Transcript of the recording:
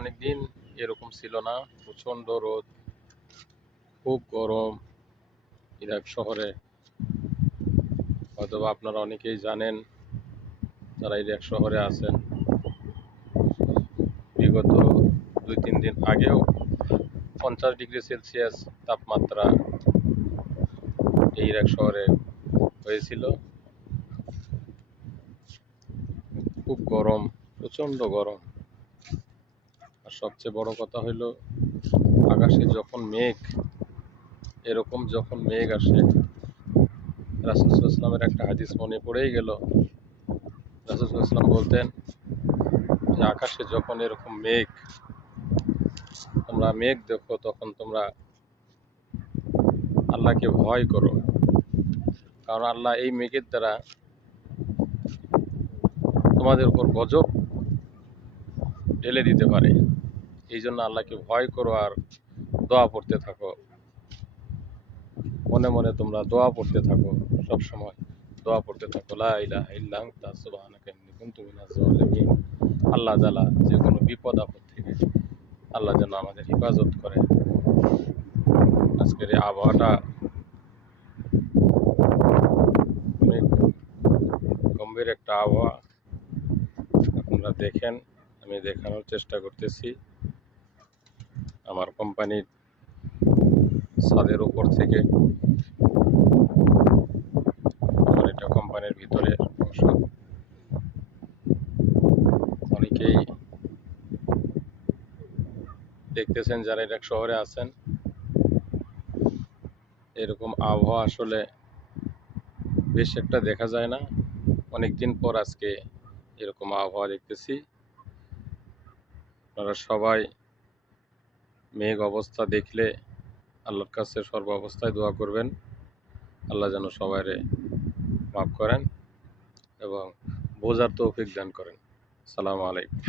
অনেকদিন এরকম ছিল না। প্রচণ্ড রোদ, খুব গরম ইরাক শহরে। হয়তো আপনারা অনেকেই জানেন যারা ইরাক শহরে আছেন। বিগত 2-3 দিন আগেও 50 ডিগ্রি সেলসিয়াস তাপমাত্রা এই ইরাক শহরে হয়েছিল। খুব গরম, প্রচণ্ড গরম। আর সবচেয়ে বড় কথা হইল, আকাশে যখন মেঘ, এরকম যখন মেঘ আসে, রাসূল সাল্লাল্লাহু আলাইহি ওয়াসাল্লামের একটা হাদিস মনে পড়েই গেল। রাসূল সাল্লাল্লাহু আলাইহি ওয়াসাল্লাম বলতেন যে আকাশে যখন এরকম মেঘ, তোমরা মেঘ দেখো, তখন তোমরা আল্লাহকে ভয় করো, কারণ আল্লাহ এই মেঘের দ্বারা তোমাদের উপর গজব ঢেলে দিতে পারে। এই জন্য আল্লাহকে ভয় করো আর দোয়া পড়তে থাকো। মনে মনে তোমরা দোয়া পড়তে থাকো, সব সময় দোয়া পড়তে থাকো, লা ইলাহা ইল্লা আনতা সুবহানাকা ইন্নী কুনতু মিনাজ জালিমিন। আল্লাহ তাআলা যে কোনো বিপদ আপদ থেকে আল্লাহ যেন আমাদের হেফাজত করে। আজকের এই আবহাওয়াটা অনেক গম্ভীর একটা আবহাওয়া। আপনারা দেখেন, আমি দেখানোর চেষ্টা করতেছি। আমার কোম্পানির ছাদের উপর থেকে, আমার এটা কোম্পানির ভিতরে অংশ। অনেকেই দেখতেছেন যারা ইরাক শহরে আছেন। এরকম আবহাওয়া আসলে বেশ একটা দেখা যায় না। অনেকদিন পর আজকে এরকম আবহাওয়া দেখতেছি। আপনারা সবাই মেঘ অবস্থা দেখলে আল্লাহর কাছে সর্ব অবস্থায় দোয়া করবেন, আল্লাহ যেন সবাইরে মাফ করেন এবং বোঝার তৌফিক দান করেন। আসসালামু আলাইকুম।